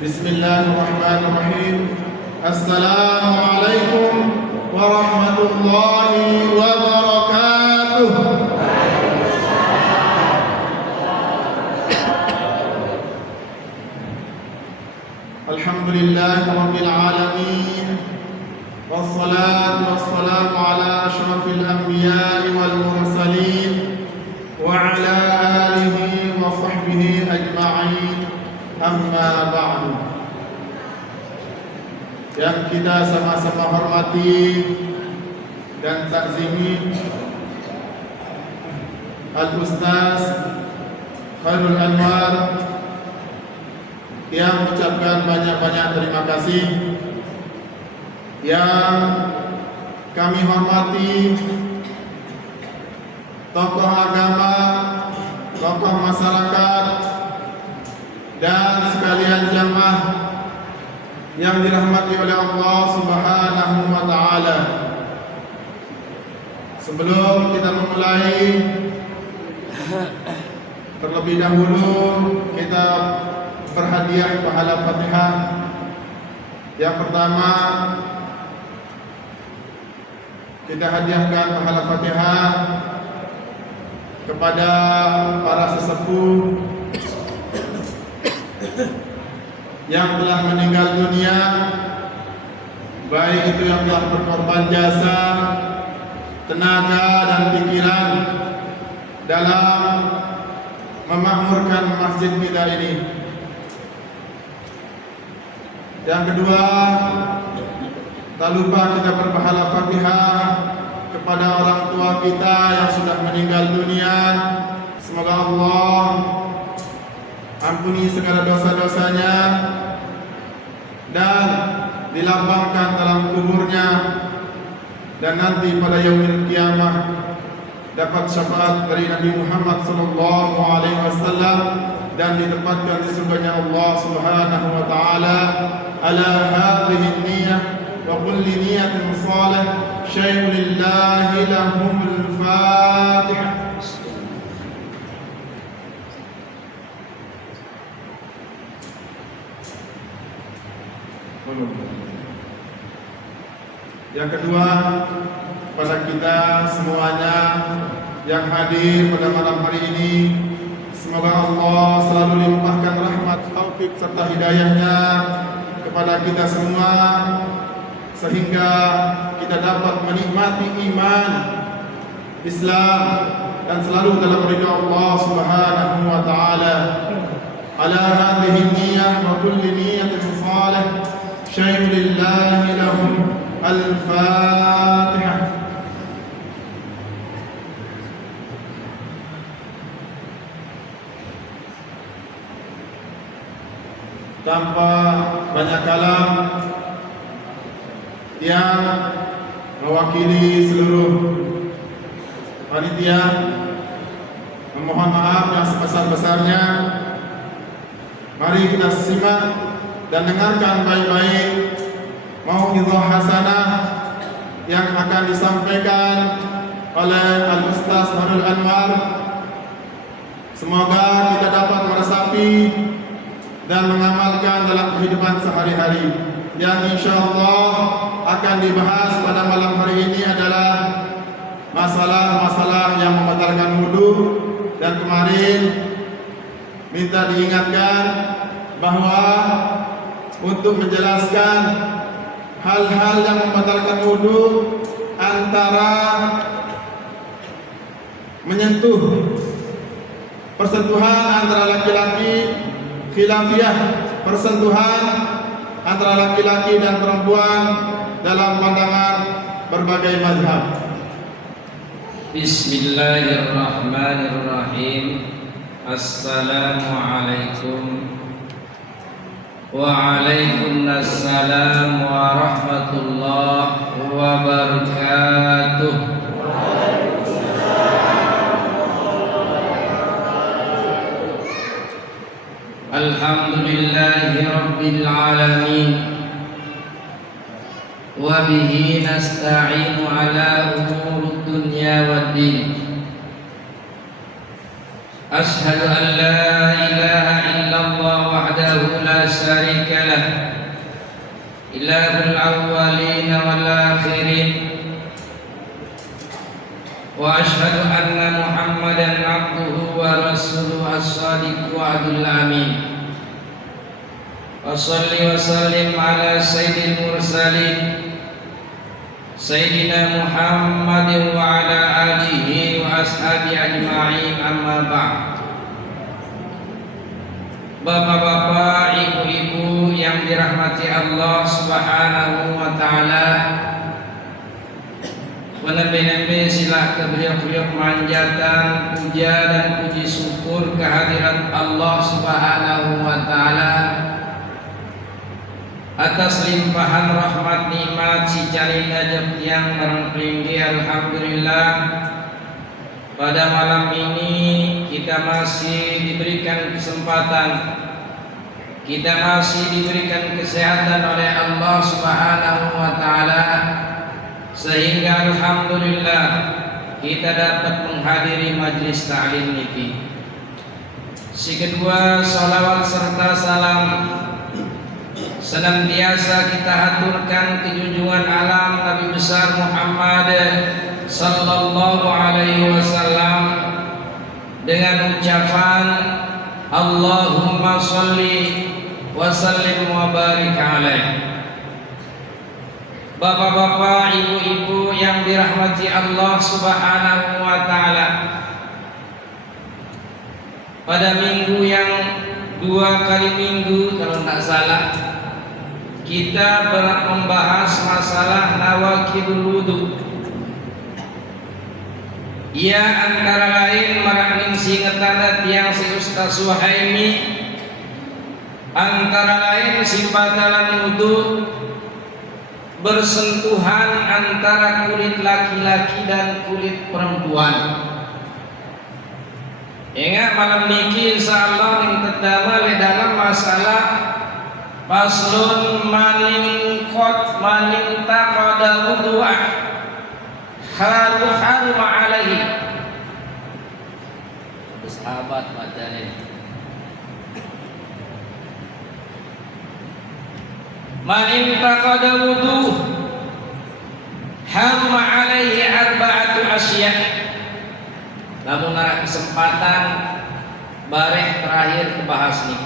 Bismillahirrahmanirrahim. Assalamualaikum warahmatullahi wabarakatuh. Alhamdulillahirabbil alamin. Wassalatu wassalamu ala asyrafil anbiya'i wal mursalin wa ala alihi wa sahbihi ajma'in. Amma ba'du. Yang kita sama-sama hormati dan takzimi Al-Ustaz Khairul Anwar, yang mengucapkan banyak-banyak terima kasih. Yang kami hormati tokoh agama, tokoh masyarakat, dan sekalian jamaah yang dirahmati oleh Allah Subhanahu wa taala. Sebelum kita memulai, terlebih dahulu kita berhadiah pahala Fatihah. Yang pertama, kita hadiahkan pahala Fatihah kepada para sesepuh yang telah meninggal dunia, baik itu yang telah berkorban jasa, tenaga dan pikiran dalam memakmurkan masjid kita ini. Yang kedua, tak lupa kita berpahala Fatihah kepada orang tua kita yang sudah meninggal dunia. Semoga Allah ampuni segala dosa-dosanya dan dilapangkan dalam kuburnya, dan nanti pada yaumil qiyamah dapat syafaat dari Nabi Muhammad SAW dan ditempatkan di surganya Allah Subhanahu wa taala. Ala hadhihi niyyah wa kulli niyyatin salih syai'un lillahi lahumul Fatihah. Yang kedua, pada kita semuanya yang hadir pada malam hari ini, semoga Allah selalu limpahkan rahmat, taufik serta hidayahnya kepada kita semua, sehingga kita dapat menikmati iman Islam dan selalu dalam ridha Allah Subhanahu wa taala. Ala hadhihi niyyah wa kulli niyyatin salih syai'un lillahi lahum Al-Fatihah. Tanpa banyak kalam, yang mewakili seluruh panitia memohon maaf yang sebesar-besarnya. Mari kita simak dan dengarkan baik-baik mau'izah hasanah yang akan disampaikan oleh Al-Ustaz Khairul Anwar. Semoga kita dapat meresapi dan mengamalkan dalam kehidupan sehari-hari. Yang insyaallah akan dibahas pada malam hari ini adalah masalah-masalah yang membatalkan wudu. Dan kemarin minta diingatkan bahwa untuk menjelaskan hal-hal yang membatalkan wudu, antara menyentuh, persentuhan antara laki-laki, khilafiyah, persentuhan antara laki-laki dan perempuan dalam pandangan berbagai mazhab. Bismillahirrahmanirrahim. Assalamualaikum Waalaikumsalam warahmatullahi wabarakatuh. Alhamdulillahi rabbil alamin. Wa bihi nasta'inu ala umurud dunya waddin. أشهد أن لا إله إلا الله وحده لا شريك له إله الأولين والآخرين وأشهد أن محمدا عبده ورسوله الصادق وعد الأمين وصل وسلم على سيد المرسلين سيدنا محمد وعلى آله وأصحابه أجمعين أما بعد. Bapak-bapak, ibu-ibu yang dirahmati Allah Subhanahu wa taala, menembe-nembe sila kebriok-briok manjatan, puja dan puji syukur kehadirat Allah Subhanahu wa taala atas limpahan rahmat nikmat si jalin ajab yang merengklinggi. Alhamdulillah, pada malam ini kita masih diberikan kesempatan, kita masih diberikan kesehatan oleh Allah Subhanahu wa taala, sehingga alhamdulillah kita dapat menghadiri majlis ta'lim niki. Si kedua, salawat serta salam senantiasa kita haturkan ke junjungan alam Nabi besar Muhammad sallallahu alaihi wasallam dengan ucapan Allahumma sholli wa sallim wa barik alaihi. Bapak-bapak, ibu-ibu yang dirahmati Allah Subhanahu wa taala, pada minggu yang 2 kali minggu kalau tak salah kita membahas masalah nawaqidul wudu. Ia antara lain marakning singetana tiang si Ustaz Suhaimi, antara lain simbatalan wudu bersentuhan antara kulit laki-laki dan kulit perempuan. Ingat malam niki insyaallah ning tedama le dalam masalah faslun maning taqada wudu'a haru alaihi. Sahabat bacane maning taqada wudu haru alaihi arba'atu asya'. Namun ada kesempatan bareh terakhir kebahas nih.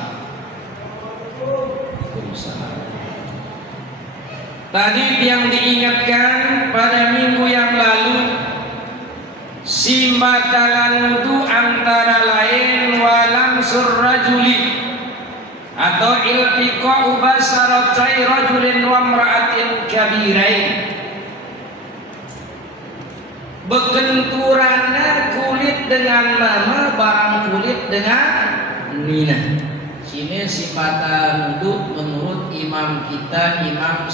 Tadi yang diingatkan pada minggu yang lalu, simbatalan wudu antara lain walam surrajuli atau iltiqa'u basaratai rajulin wa imra'atin kabirain. Bekenturannya kulit dengan mama, barang kulit dengan nina. Sini simbatan wudu menurut imam kita Imam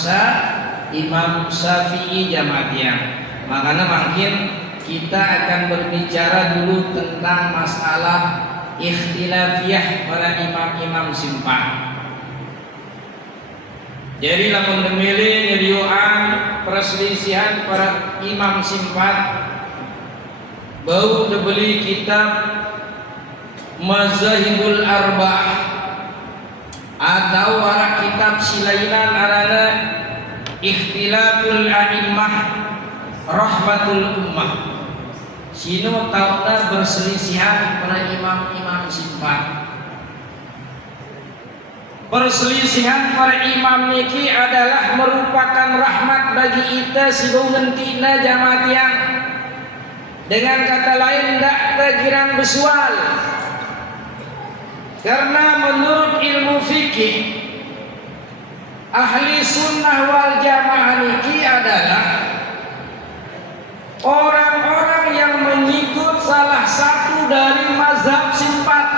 Syafi'i Jamatiyah. Makanya makin kita akan berbicara dulu tentang masalah ikhtilafiyah para imam-imam simpan. Jadi lamun demili nyeriuan perselisihan para imam simpan, bau dibeli kitab Mazahibul Arba'ah atau warak kitab silainan arana Ikhtilaful A'immah Rahmatul Ummah. Sino tauna berselisihan para imam-imam simpan. Perselisihan para imam niki adalah merupakan rahmat bagi kita sibunan tina Jamatiyah. Dengan kata lain tidak tergirang besual. Karena menurut ilmu fikih ahli sunnah wal jamaah niki adalah orang-orang yang mengikut salah satu dari mazhab simpat.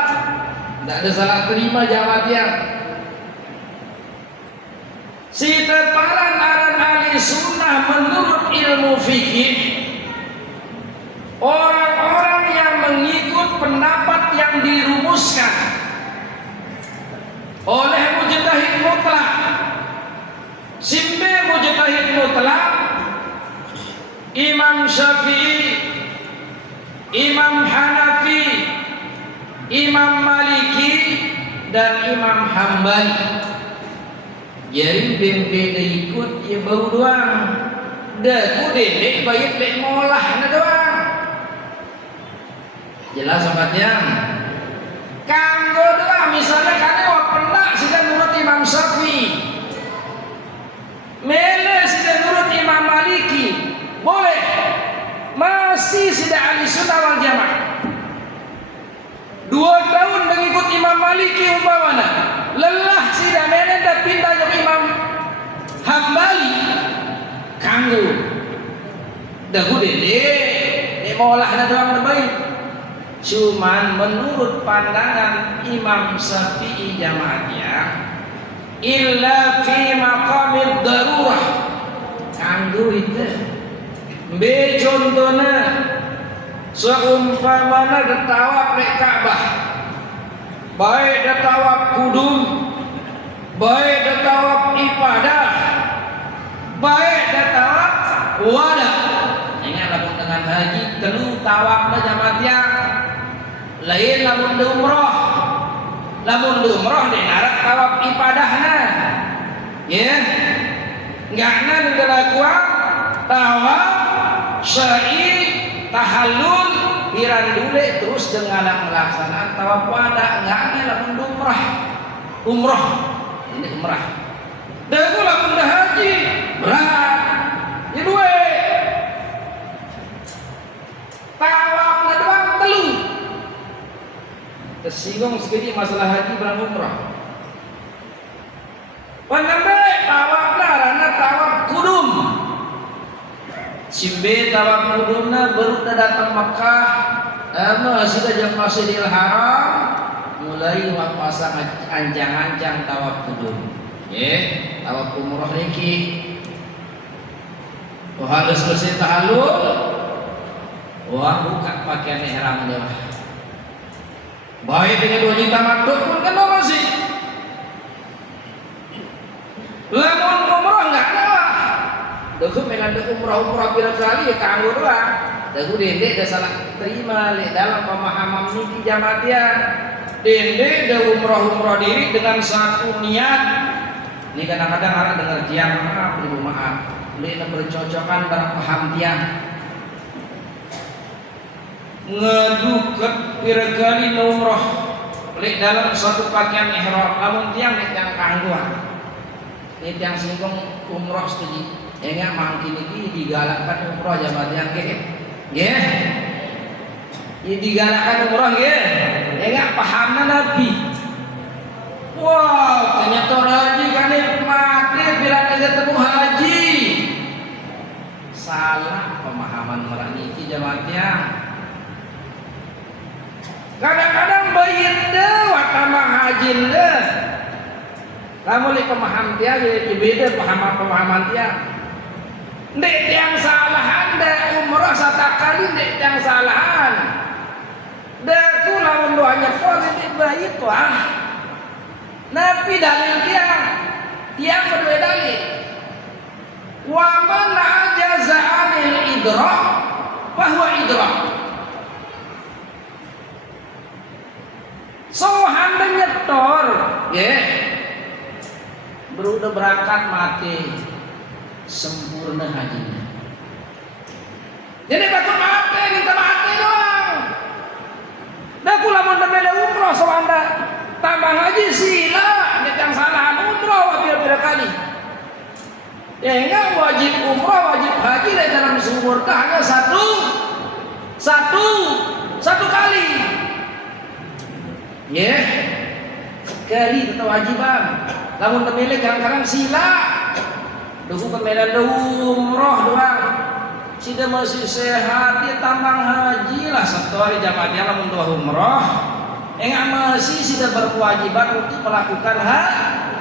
Tidak ada salah terima Jamatiyah. Si teparan aran ahli sunnah menurut ilmu fikih, orang-orang yang mengikut pendapat yang dirumuskan oleh mujtahid mutlak. Simbe mujtahid mutlak Imam Syafi'i, Imam Hanafi, Imam Maliki dan Imam Hambali. Jadi beda ikut ya bau doang. Dah ku dedek bayat dek molah na doang. Jelas sobat yang kanggo doang misalnya kane wak pernah sudah nurut Imam Syafi'i. Mele sudah nurut Imam Maliki. Boleh. Masih sudah ahli sunnah wal jamaah. 2 tahun mengikut Imam Maliki umpamana. Lelah sudah mele dah pindah ke Imam Hambali. Kanggo. Dah ku dek molah na doang terbaik. Cuman menurut pandangan Imam Syafi'i jamaahnya illa fi maqamid darurah kanggo itu be contohna seumpamana detawaf di Ka'bah baik detawaf kudum baik detawaf ibadah baik detawaf wadah ingat lamun dengan haji telu tawafna jamaahnya lain lamun di umrah di narak tawaf ibadahna ya enggakna ngelakuan tawaf syai tahallul piran dule terus dengan melaksanakan tawaf wada enggakna lamun di umrah ini umrah dah ku lamun dah haji berat ya duwe tawafna doang telu tersinggung sekali masalah haji dan umrah. Panambe tawaf darana tawaf kudum. Simbe tawaf kudumna baru datang Makkah, masih dah Masjidil Haram, mulai pasang anjang-anjang tawaf kudum. Tawaf umrah niki. Halus selesai tahallul. Wah buka pakaian ihram dia. Baik dengan 2 juta tamattu pun kan masih. Lamun umrah enggak kalah. Deukeut megan umrah pira kali ya kanggo doang. Dagu dendek da salah terima le dalam pemahaman niki jamatian. Dendek da umrah diri dengan satu niat. Ini kadang-kadang orang dengar jamaah beri maaf. Ini bercocokan barang paham tiang. Ngeduket piragali umrah lek dalam suatu pakaian ihram lamun tiang nek yang kangguan nek yang singgung umrah setuju enggak mangkin iki digalakkan umrah jamaah tiang nggih nggih digalakkan umrah nggih enggak pahamna nabi wow ternyata haji kane mati pirang ketemu haji salah pemahaman marang iki jamaah tiang. Kadang-kadang bayin deh, wakamah hajin deh. Kamu lihat pemaham dia, jadi beda pemahaman dia. Dek yang salahan deh umrah satakali dek yang salahan. Dek tu lawan doanya positif bayi tu Nabi dalil tiang berdua dalil. Wa man ajaza anil idrak, bahwa idrak. So handa nyetor, udah berangkat mati sempurna hajinya. Jadi batu mati, minta mati doang. Dah kula mau bela umroh so handa tambah haji sila, yang salah umroh wajib kali. Ya enggak wajib umroh, wajib haji dalam sumur hanya satu kali. Sekali tetap wajiban. Namun pemilik kadang-kadang sila. Duku pemilihan umroh doang. Sudah masih sehat dia tambang haji lah satu hari jamaahnya namun doa umroh. Enggak masih sudah berkewajiban untuk melakukan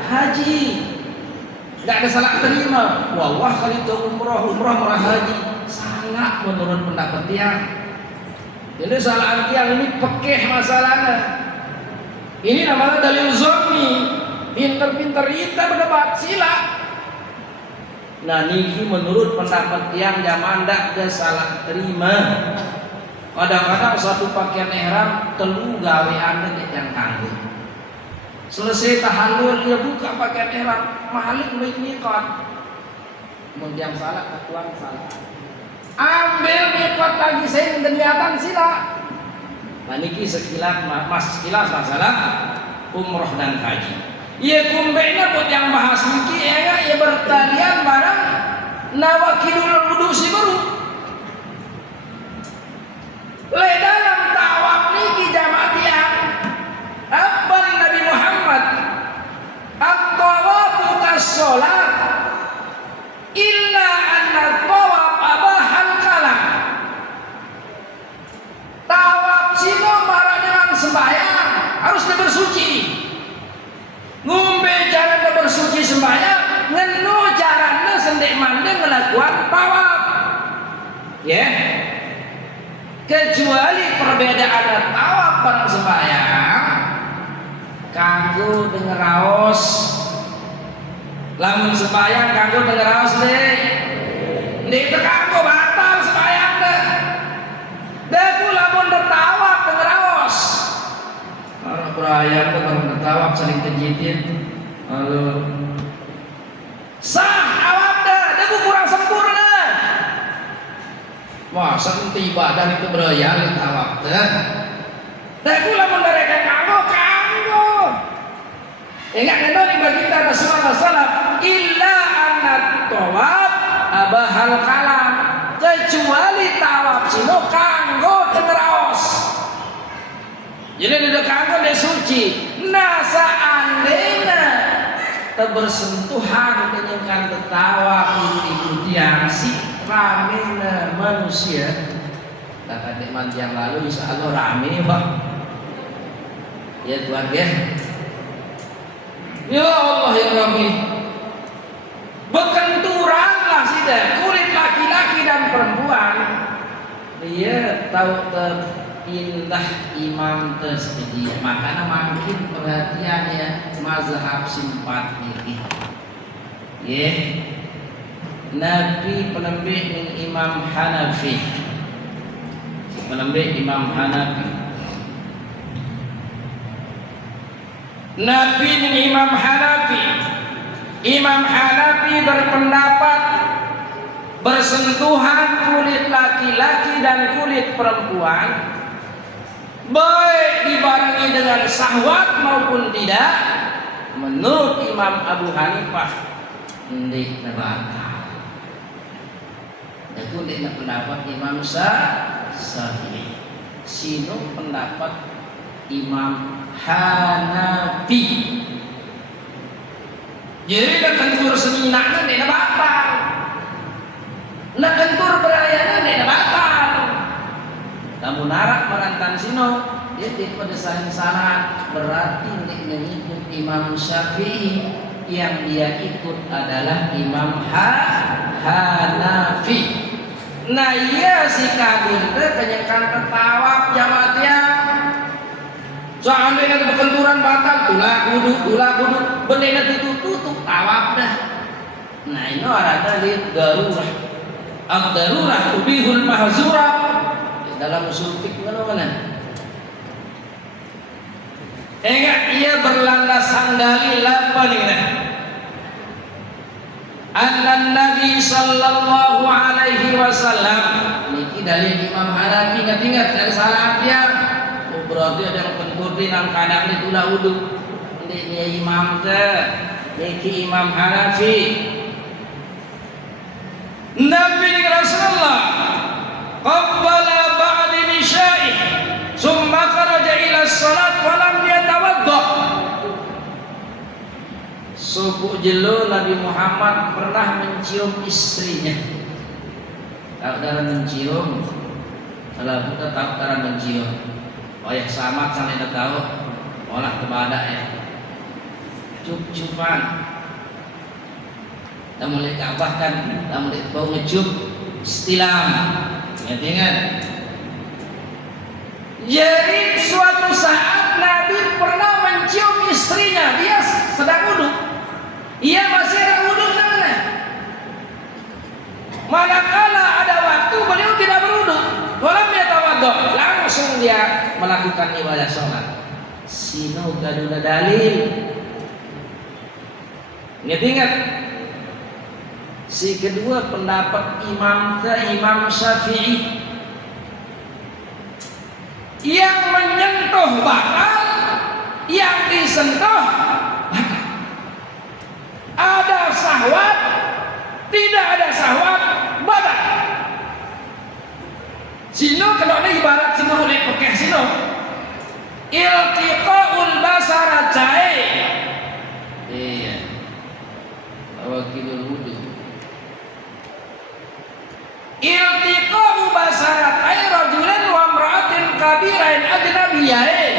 haji. Enggak ada salah terima. Wah kali itu umroh merah haji sangat menurut pendapat tiang. Jadi salah tiang ini pekeh masalahnya. Ini namanya dalil zonni. Pinter-pinter kita berdebat sila. Nah niki menurut pendapat yang zaman ndak ada salah terima. Kadang-kadang satu pakaian ihram telu gawe anda yang kanggo. Selesai tahallul dia buka pakaian ihram, malik mikot. Kemudian salah ketuang salah. Ambil mikot lagi saya kelihatan sila. Nah niki sekilas masalah umroh dan haji. Ia kumbenya buat yang bahas niki ya bertalian barang nawakidul wudu si baru. Le dalam tawaf niki jamaah apa Nabi Muhammad at-tawafu kas-shalat illa anna tawaf abahal kalam. Tawaf sino marah dengan sembahyang harus bersuci. Ngombe cara bersuci sembahyang ngenu caranya sendek mandeng melakukan tawaf. Ya. Kecuali perbedaan tawaf bareng sembahyang kanggo denger raos. Lamun sembahyang kanggo denger raos deh. Nek kanggo batal sembahyang deh. Deku lamun bertawaf denger raos. Ora perayaan tuh bareng bertawaf saling kejitin. Halo. Sah awak deh, deku kurang sempurna. Masa nanti ibadah itu berayaan di tawaf deh. Deku lamun mereka kanggo. Ingat ngendoni bagi kita Rasulullah SAW illa annat tawaf abahal kalam, kecuali tawaf sino kanggo tengeraos. Jadi dia kanggo dia suci. Nah seandainya bersentuhan dengan tawaf itu yang si ramena manusia. Kata nikmat yang lalu insya Allah rame pak. Ya Tuhan ya. Ya Allah ya Rabbi, berkenturanlah sudah kulit laki-laki dan perempuan. Dia tahu terindah imam tersebut, makanya makin perhatiannya mazhab simpat ini. Ya, Nabi penembik dengan Imam Hanafi, penembik Imam Hanafi. Nabi dan Imam Hanafi. Imam Hanafi berpendapat bersentuhan kulit laki-laki dan kulit perempuan baik dibarengi dengan syahwat maupun tidak, menurut Imam Abu Hanifah ndik batal. Itu ndik pendapat Imam Syafi'i. Sino pendapat Imam Hanafi. Jadi nak kentur seminaknya dia batal. Nak kentur berayana dia batal. Namun narak merantan sino dia pada saran berarti dia ikut Imam Syafi'i, yang dia ikut adalah Imam Hanafi. Nah iya si kadin teh kenyakan tawaf jamaah. Seandainya berkenturan batal, tulah kudu, bendena tutup tawaf dah. Nah ini ada di darurah. Ad-darurah tubihul mahzurah. Dalam usul fikih mana? Ingat ia berlandasan dalil apa nih? Anna Nabi sallallahu alaihi wasallam. Niki dalil Imam Hanafi, ingat dari salah dia. Berarti ada yang penting nang kadang itu lah uduk. Ini imam teh, niki Imam Hanafi. Nabi Rasulullah qabbala ba'da nisya'i, summa kharaja ila salat wa lam yatawadda. Subuh jelo Nabi Muhammad pernah mencium istrinya. Tahu cara mencium? Kalau kita tahu cara mencium. Oh ya sama sampai tahu olah kepada ya cup-cupan. Kita mulai Ka'bah kan, kita mulai bau ngecup istilam. Ingat. Jadi suatu saat Nabi pernah mencium istrinya, dia sedang wudhu. Ia masih ada wudhu namanya. Manakala ada waktu beliau tidak berwudhu, walam yatawaddo, dia melakukan ibadah sholat. Sino gaduna dalil. Ingat-ingat. Si kedua pendapat Imam Syafi'i yang menyentuh batal, yang disentuh batal. Ada syahwat, tidak ada syahwat, batal. Sino kalau ini ibarat sino oleh pekeh sino. Iltiqaul basara cai. Iya. Wakilul wudu. Iltiqa'u basaratai rajulan wa imra'atin kabirain ajnabiyain.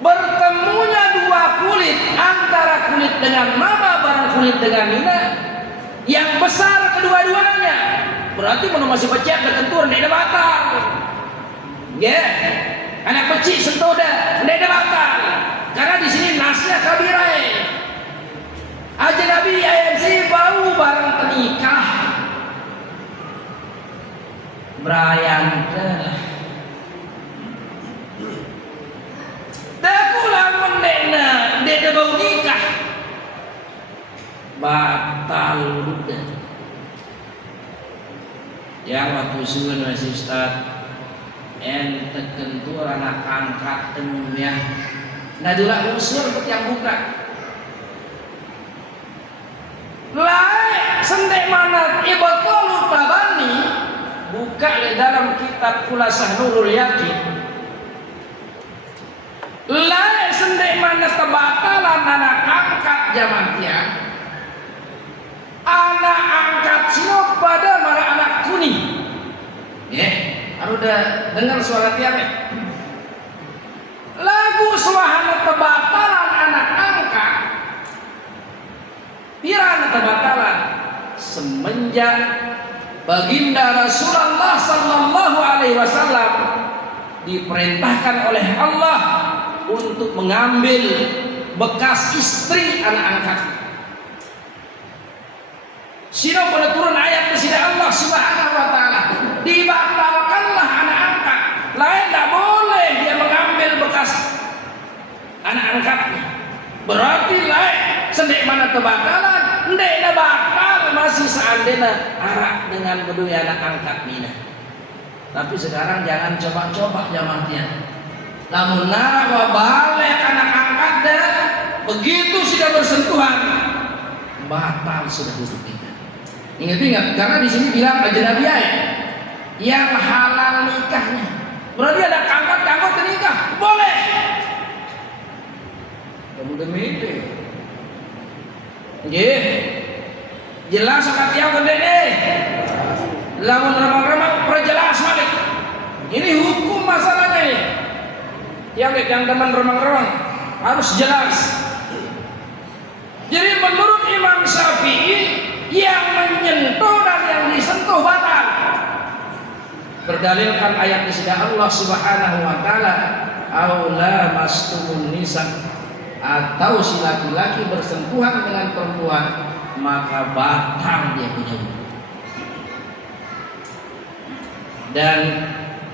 Bertemunya dua kulit, antara kulit dengan mama barang kulit dengan nina, yang besar kedua-duanya. Berarti mana masih becek dan kentur, tidak ada batal. Ya, anak kecil sentuh dah, tidak ada batal. Karena di sini nasnya kabirain. Ajnabi ayat bau barang penikah berayangkan dakulah mendena dede bau nikah batal udah. Yang waktu suun masih Ustaz ente kentur anak angkat temunya nadulah usul yang buka lain sendek mana Ibtul Tabani buka di dalam kitab Khulasah Nurul Yakin. Lain sendek mana kebatalan anak angkat jamaah anak angkat sino pada marah anak kuning. Harus udah dengar suara tiapnya. Lagu suahana kebatalan anak angkat pirana kebatalan semenjak baginda Rasulullah sallallahu alaihi wasallam diperintahkan oleh Allah untuk mengambil bekas istri anak angkat. Sino pada turun ayat kepada Allah Subhanahu wa taala, dibatalkanlah anak angkat. Lain tak boleh dia mengambil bekas anak angkatnya. Berarti lain sendek mana kebatalan, ndek batal masih seandainya arak dengan berdua anak angkat mina. Tapi sekarang jangan coba-coba jamaahnya. Namun nawa balik anak angkat dah begitu sudah bersentuhan batal sudah duduk kita. Ingat-ingat karena di sini bilang ajnabiyah yang halal nikahnya. Berarti ada angkat nikah boleh. Kamu demi itu. Nggih. Jelas sangat yang gede nih. Lamun remang-remang perjelas balik. Ini hukum masalahnya nih. Yang teman remang-remang harus jelas. Jadi menurut Imam Syafi'i yang menyentuh dan yang disentuh batal. Berdalilkan ayat di Allah Subhanahu wa taala, "Aula mastumun nisa" atau si laki-laki bersentuhan dengan perempuan maka batal dia punya wudhu. Dan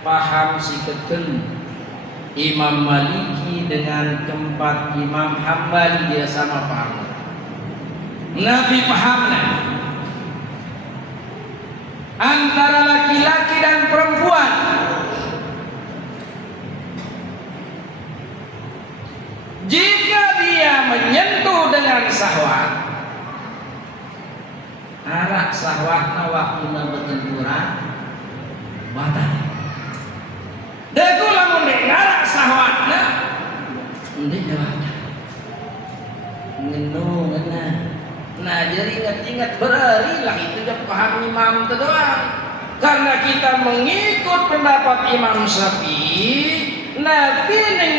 paham si keken Imam Maliki dengan tempat Imam Hambali dia sama paham. Nabi pahamnya antara laki-laki dan perempuan jika dia menyentuh dengan syahwat, arak syahwatna waktu bertenturan batal. Deku lamun arak syahwatna ndek batal. Ngena. Nah jadi ingat-ingat berilah itu yang paham imam itu doang. Karena kita mengikut pendapat Imam Syafi'i, nabi ning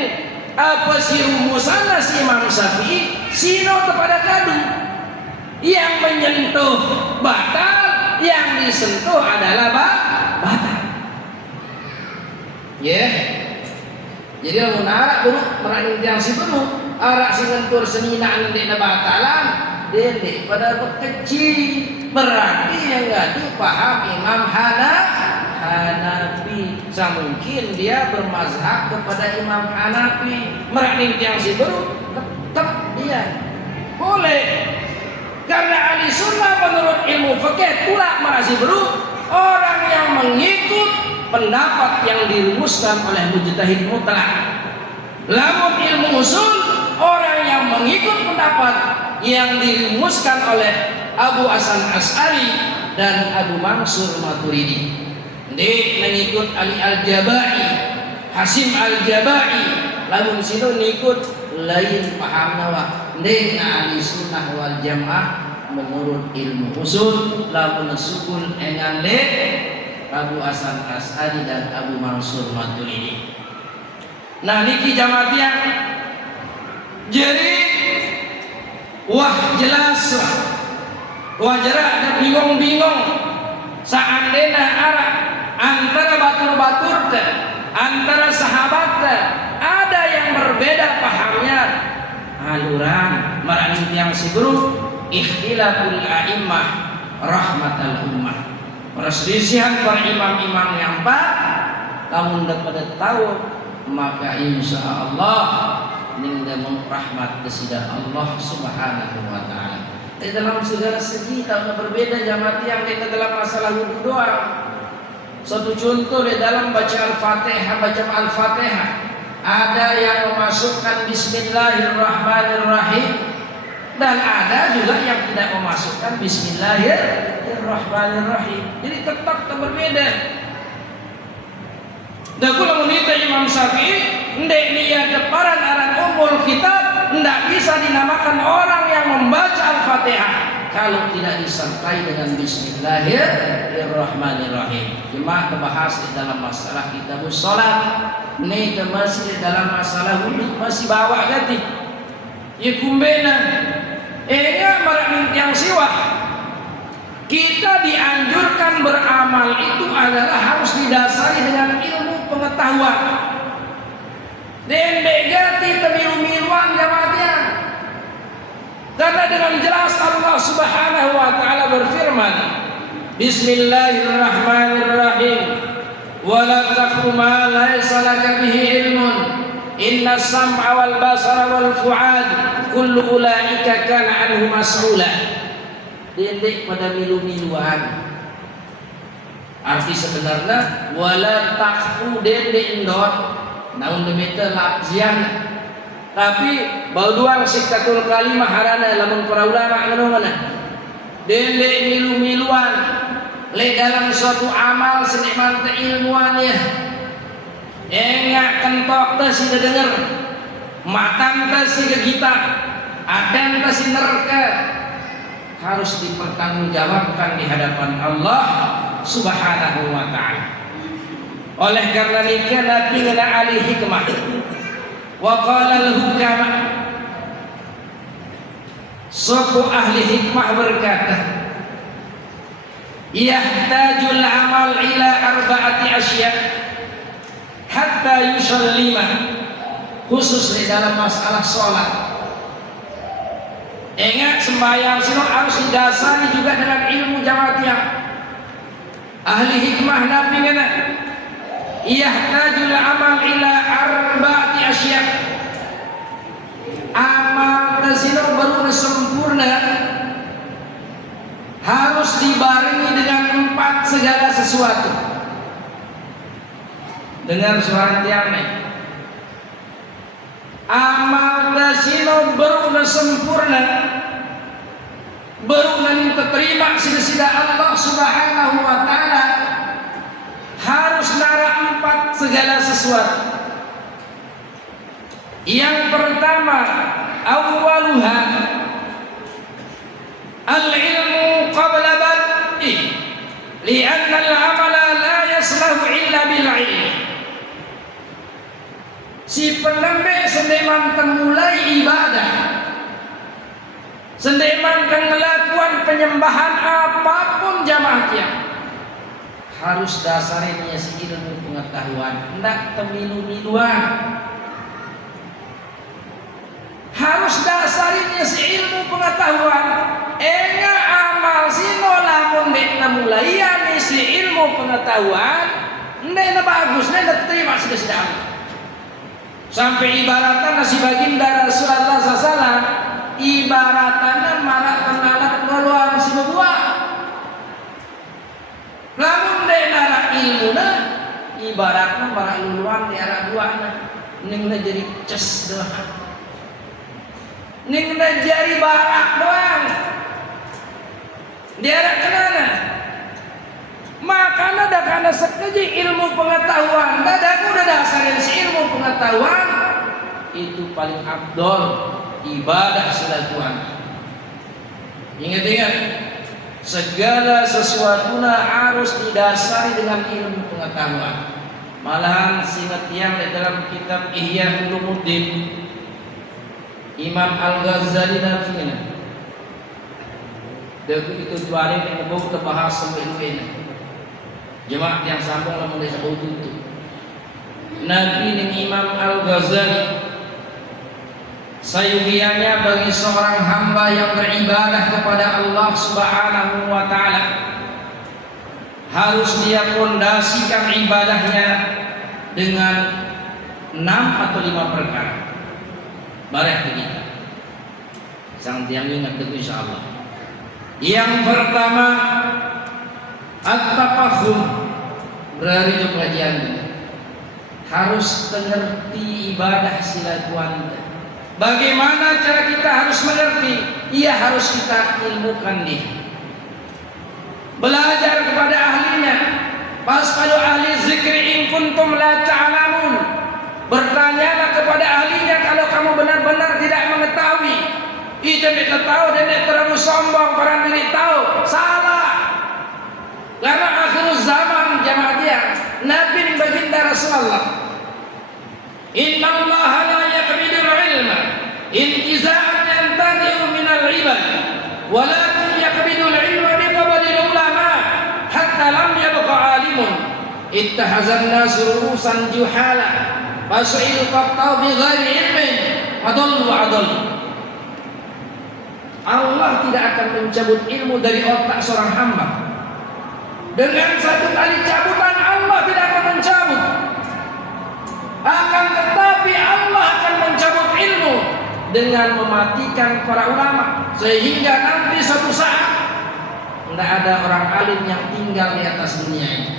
apa si rumusan si Imam Syafi'i sino kepada kadu yang menyentuh batal, yang disentuh adalah batal. Jadi lamun arak dulu meraning yang si penuh arak si ngentur senina nanti batalan dede pada kecil berarti yang ngadu paham Imam Hanafi. Hanafi. Mungkin dia bermazhab kepada Imam Hanafi. Meraning tiang si baru tetap dia boleh. Karena ahli sunnah menurut ilmu fikih tulak marasi baru orang yang mengikut pendapat yang dirumuskan oleh mujtahid mutlak. Lamun ilmu usul orang yang mengikut pendapat yang dirumuskan oleh Abu Hasan Asy'ari dan Abu Mansur Maturidi. Dia mengikut Ali Al-Jabai, Hasim Al-Jabai, lamun sino ngikut lain paham nawa. Dia ahli sunnah wal jamaah menurut ilmu usul, lamun sukul engan le Abu Hasan Asy'ari dan Abu Mansur Maturidi. Nah niki jamaah jadi wah jelas wajarah ada bingung-bingung seandainya arah antara batur-batur antara sahabat ada yang berbeda pahamnya haluran marani yang sibru ikhtilaful a'immah rahmatal ummah. Perselisihan para imam-imam yang empat kamu dapat tahu maka insya Allah ninda rahmat kesida Allah subhanahu wa ta'ala. Di dalam segala segi kalau berbeda jamaah yang kita dalam masalah wudhu doa. Satu contoh di dalam baca Al-Fatihah, baca Al-Fatihah ada yang memasukkan Bismillahirrahmanirrahim dan ada juga yang tidak memasukkan Bismillahirrahmanirrahim. Jadi tetap berbeda. Dan kalau menita Imam Syafi'i ndek niat deparan aran umul kitab ndak bisa dinamakan orang yang membaca Al-Fatihah kalau tidak disertai dengan Bismillahirrahmanirrahim. Jemaah membahas di dalam masalah kitabus salat, ini masih di dalam masalah wudhu masih bawa ganti. Ya kumbena, marak yang siwah. Kita dianjurkan beramal itu adalah harus didasari dengan ilmu pengetahuan. Dan begati termilu-miluan jamaahnya. Karena dengan jelas Allah Subhanahu wa taala berfirman, Bismillahirrahmanirrahim. Wa la taqfu ma laysa laka bihi ilmun. Inna as-sam'a wal basara wal fu'ad kullu ulaika kana anhu mas'ula. Dendek pada milu-miluan. Arti sebenarnya wala taqfu dendek indot naun demete lapzian. Tapi bauduang sikatul kalimah harana lamun para ulama ngomongna. Dendek milu-miluan le dalam suatu amal seniman keilmuannya. Engak kentok teh si denger. Matan teh si gegita. Adan teh si neraka. Harus dipertanggungjawabkan di hadapan Allah Subhanahu wa ta'ala. Oleh karena nikah Nabi ngena ahli hikmah wa qala al-hukama, suatu ahli hikmah berkata yahtajul amal ila arba'ati asya hatta yusallima, khusus di dalam masalah sholat. Ingat sembahyang sino harus didasari juga dengan ilmu jamaah. Ahli hikmah Nabi ngana yahtajul amal ila arba'ati asya. Amal tasino baru sempurna harus dibarengi dengan 4 segala sesuatu. Dengar suara tiang. Amal dasino baru sempurna baru nanti terima sida-sida Allah Subhanahu wa ta'ala harus nara 4 segala sesuatu. Yang pertama awwaluha al-ilmu qabla bad'i li'anna al-amala la yaslahu illa bil ilmi. Si penembe sendeman temulai ibadah, sendeman melakukan penyembahan apapun jamaahnya harus dasarnya si ilmu pengetahuan, tidak temilu-miluan. Harus dasarnya si ilmu pengetahuan. Enggak amal sino lamun dek namulai si ilmu pengetahuan Nek bagus, nek terima sudah. Sampai ibaratkan si baginda Rasulullah SAW, ibaratkan marak tenanak ngeluar si membuat. Lamun nek nara ilmu na, ibaratkan marak luluan di arah buana, ning jadi ces doang, ning jadi barak doang. Di arah kenana. Makanya dah karena sekeji ilmu pengetahuan, dadaku udah dasarin si ilmu pengetahuan itu paling abdol ibadah silaturahmi. Ingat-ingat, segala sesuatunya harus didasari dengan ilmu pengetahuan. Malahan singet yang di dalam kitab Ihya Ulumuddin Imam Al-Ghazali nantinya itu tuarin yang mau terbahas sampai ini. Jemaah yang sambung lamun desa itu. Nabi ning Imam Al-Ghazali sayugiannya bagi seorang hamba yang beribadah kepada Allah Subhanahu wa taala harus dia pondasikan ibadahnya dengan 6 atau 5 perkara. Bareh kita. Sang tiang ingat itu insyaallah. Yang pertama at-tafahum, berarti itu pelajaran harus mengerti ibadah silaturahmi. Bagaimana cara kita harus mengerti? Ia harus kita ilmukan dia. Belajar kepada ahlinya. Fas'alu ahli zikri in kuntum la ta'lamun. Bertanyalah kepada ahlinya kalau kamu benar-benar tidak mengetahui. Itu tidak tahu dan tidak terlalu sombong orang diri tahu. Salah. Karena akhir zaman jamaah dia Nabi baginda Rasulullah Inna Allah la yaqbidul ilma intiza'an yantadi'u minal ibad walakin yaqbidul ilma biqabdil ulama hatta lam yabqa alimun ittahazan nasu rurusan juhala fasu'ilu qattau bi ghairi ilmin adallu adallu. Allah tidak akan mencabut ilmu dari otak seorang hamba. Dengan satu kali cabutan Allah tidak akan mencabut. Akan tetapi Allah akan mencabut ilmu dengan mematikan para ulama. Sehingga nanti suatu saat tidak ada orang alim yang tinggal di atas dunia ini.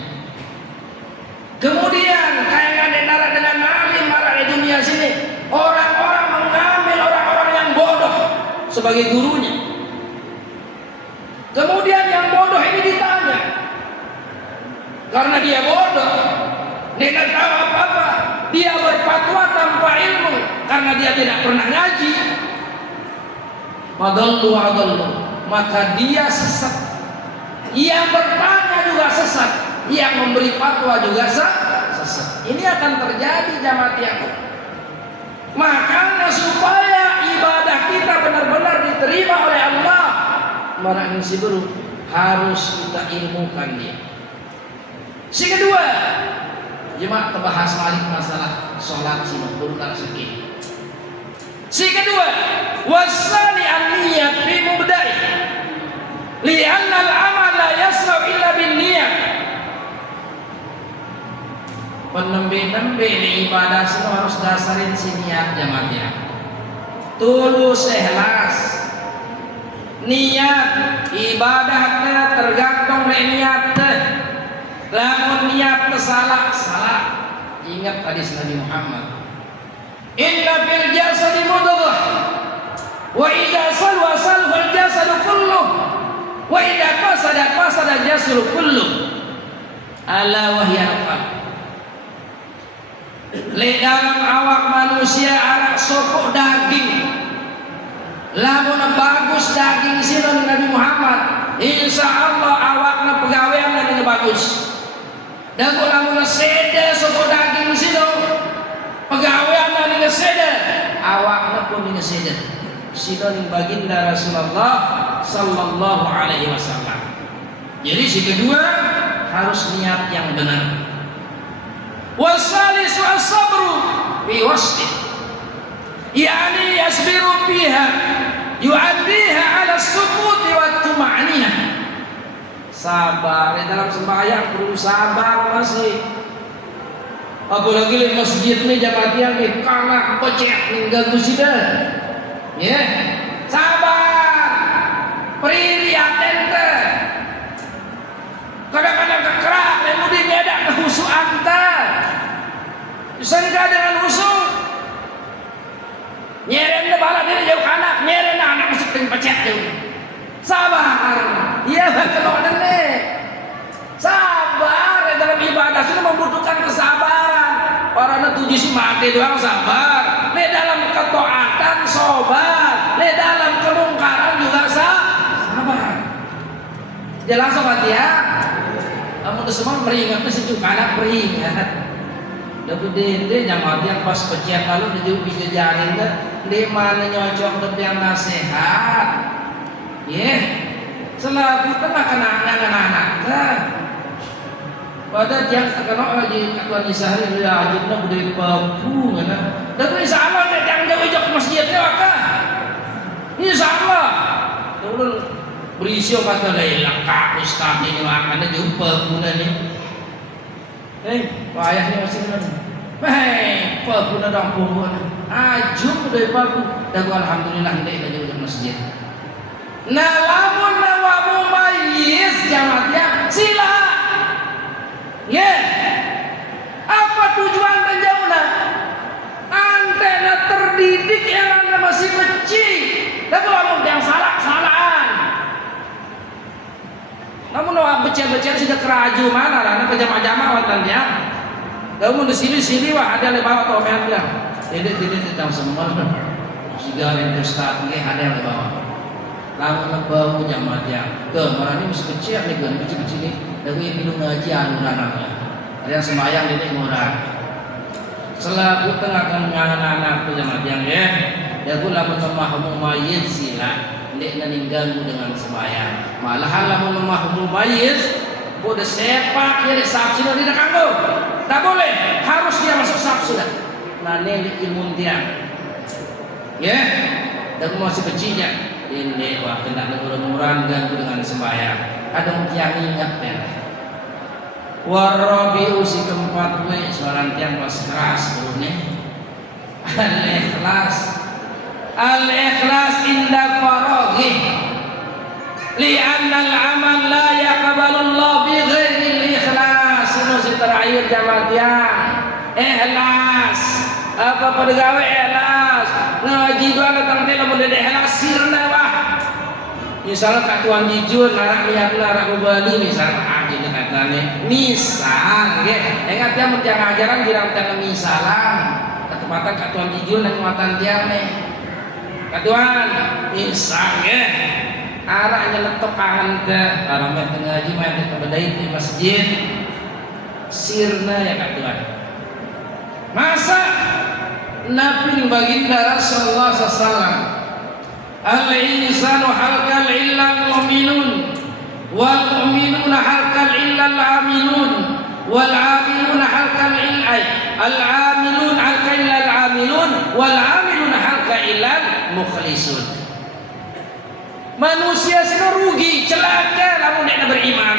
Kemudian kayak ada dengan alim marah di dunia sini. Orang-orang mengambil orang-orang yang bodoh sebagai gurunya. Kemudian yang bodoh ini ditanya. Karena dia bodoh, tidak tahu apa-apa, dia berfatwa tanpa ilmu karena dia tidak pernah ngaji. Adallu, maka dia sesat. Yang bertanya juga sesat, yang memberi fatwa juga sesat. Ini akan terjadi jamaah yang. Makanya supaya ibadah kita benar-benar diterima oleh Allah, marang si guru harus kita ilmukan dia. Si kedua, jemaah terbahas balik masalah sholat si makhluk segi. Si kedua, wasani an-niyat fi mubda'i. Li'anna al-amal la yaslau illa bin niyat. Penembe-nembe di ibadah semua harus dasarin si niat jamaah. Tulus ikhlas. Niat ibadahnya tergantung dari niat. Lamun niat salah. Ingat hadis Nabi Muhammad. Inna fil jasadi mudghah. Wa idza salwa al jasadu kulluh. Wa idza fasada jasadu kulluh. Ala wa hiya al-qalb. Li dalam awak manusia anak sopok daging. Lamun bagus daging sinu Nabi Muhammad, insya Allah awakna pegawaian dan bagus. Dan kalau mau seda sopok daging sinu, pegawaian dan seda, awakna pun ini seda. Sinu baginda Rasulullah Sallallahu Alaihi Wasallam. Jadi si kedua harus niat yang benar. Wasalisu as-sabru fi wasfi. Yani yasbiru fiha yu'addiha 'ala as-sukuti wa tuma'ninah. Sabar di dalam sembahyang perlu sabar masih. Apalagi di masjid ni jamaah yang ni kanak pecek mengganggu sida. Ya, sabar. Periri atente. Kadang-kadang kekerak, kemudian ada kehusu anta. Disangka dengan husu. Nyeren bala dia jauh kanak, nyeren anak masuk dengan pecek jauh. Sabar. Iya kalau ada ni. Sabar dalam ibadah sudah membutuhkan kesabaran. Orang tujuh si mati doang sabar. Di dalam ketaatan sobat. Di dalam kemungkaran juga sabar. Jelas sobat ya. Kamu tuh semua meringat tuh sejuk anak meringat. Dapat dia jamaah yang pas pecian lalu dia juga bisa jaring dah. Di mana nyocok lebih yang nasihat. Selalu kita kenangan anak-anak dah. Pada yang terkenal lagi ketua nisari dia ajibna budaya Papua mana. Tapi insya-Allah nek yang jauh ke masjidnya maka. Insya-Allah. Turun berisio kata lain lengkap ustaz ini makanya jauh Papua ni. Ayahnya masih mana? Papua dah Papua. Ajub budaya Papua. Dan alhamdulillah ndek jauh ke masjid. Nah lamun nawamu mayis jamaah sila. Apa tujuan dan jauhnya? Antena terdidik yang anda masih kecil. Dan kalau yang salah-salahan. Namun becel-becel sudah keraju mana lah, nak jamaah-jamaah watannya. Kamu di sini wah ada lebawa tomen dia. Tidak tentang semua. Segala yang ustaz ni ada yang lebawa. Lalu lebawa jamaah dia. Kemarin ini masih kecil ni kan kecil-kecil ni. Tapi minum ngaji anak-anaknya. Ada yang semayang ini murah. Selaku tengah anak-anak tu jamaah yang dia gula memahmu mayit sila. Ndek naninggang dengan semayang. Malah lamun memahmu mayit, boleh sepak dia sabsu di nakanggo. Tak boleh, harus dia masuk sabsu dah. Nane ilmu dia. Dan masih kecilnya. Ini wah kena murah-murah ganggu dengan sembahyang. Kadang tiang ingat kan. Warabiu si keempat we suara tiang pas keras turune. Al-ikhlas inda faraghi. Li'anna al-amal la yaqbalu Allah bi ghairi al-ikhlas. Ini si terakhir jamaah tiang. Ikhlas. Apa pergawe ikhlas. Ngaji doang datang teh lamun dede ikhlas sirna wah. Misalnya kak tuan jujur narak niat narak ubali misalnya aja katanya misal ingat dia menjang ajaran girang jangan misalan ketepatan kak tuan jujur dan muatan dia nih kak tuan misal arahnya letok kangen ke orang main ngaji main ke bedait di masjid sirna ya kak tuan masa Nabi baginda Rasulullah SAW al-insanu halkal illal mu'minun wal mu'minuna halkal illal amilun wal amiluna halkal illal al-amilun halkal illal amilun wal amiluna halkal illal mukhlisun. Manusia sudah rugi celaka lamun dia beriman.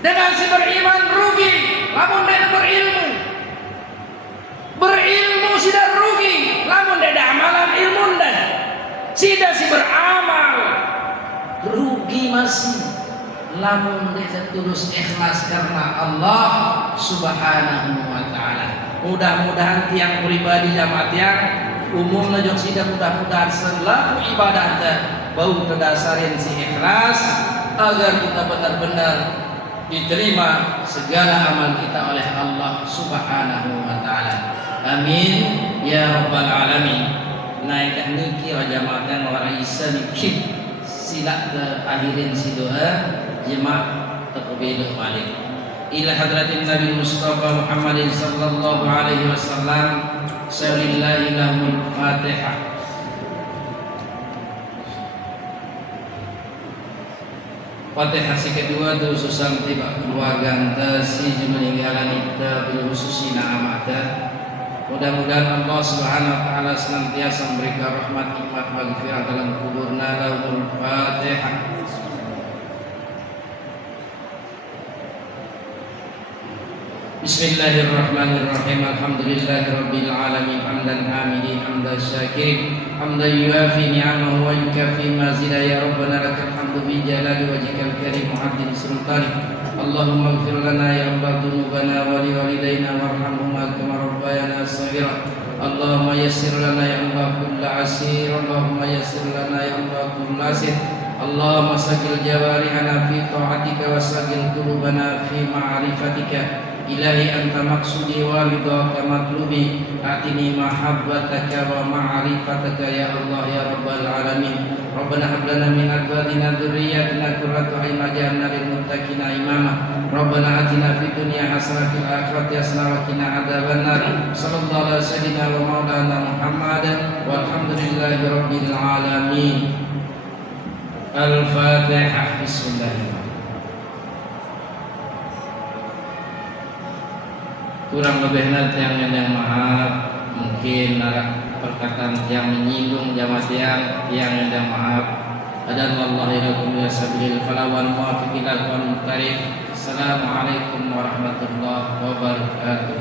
Dengan si beriman rugi lamun dia berilmu. Berilmu sudah rugi lamun dia ada amalan ilmu dah. Sudah si beramal rugi masih lamun dia tulus ikhlas karena Allah Subhanahu wa taala. Mudah-mudahan tiang pribadi jamaah tiang umumna jok sida mudah-mudahan selalu ibadah teh bau terdasarin si ikhlas agar kita benar-benar diterima segala amal kita oleh Allah Subhanahu wa taala. Amin ya rabbal alamin. Naik niki wa jamaatan wa raisa niki sila ke akhirin si doa jemaah takbir balik ila hadratin Nabi Mustafa Muhammadin sallallahu alaihi wasallam salillahi lahul fatihah. Fatihah si kedua tu susang tiba keluarga anta si meninggalan ita bil khususina amata. Mudah-mudahan Allah Subhanahu wa taala senantiasa memberikan rahmat nikmat maghfirah dalam kuburna lahul fatihah. Bismillahirrahmanirrahim. Alhamdulillahirabbil alamin hamdan hamidi hamdan syakirin hamdan yuafi ni'amahu wa yukafi mazida ya rabbana lakal hamdu bi jalali wajhikal karim mu'addin sultani. Allahumma ighfir lana ya Allah dzunubana wa li walidayna warhamhuma kama rabbayana shaghira. Allahumma yassir lana ya Allah kulla asir. Allahumma yassir lana ya Allah kulla asir. Allahumma sagil jawarihana fi ta'atika wa sagil qulubana fi ma'rifatika. Ilahi anta maksudi wa ridhaka matlubi. Atini mahabbataka wa ma'rifataka ya Allah ya rabbal alamin. Rabbana hab lana min azwajina dzurriyyatina qurrata a'yun waj'alna lil muttaqina imama. Rabbana atina fid dunya hasanah fil akhirati hasanah wa qina adzabannar. Sallallahu alaihi wasallam wa maulana Muhammad walhamdulillahi rabbil alamin. Al-Fatihah. Bismillahirrahmanirrahim. Kurang lebihnya yang maaf, mungkin perkataan yang menyinggung jamaah yang maaf. Adallahi lakum ya sabilil falawal muwafiq ila al-qarim. Assalamualaikum warahmatullahi wabarakatuh.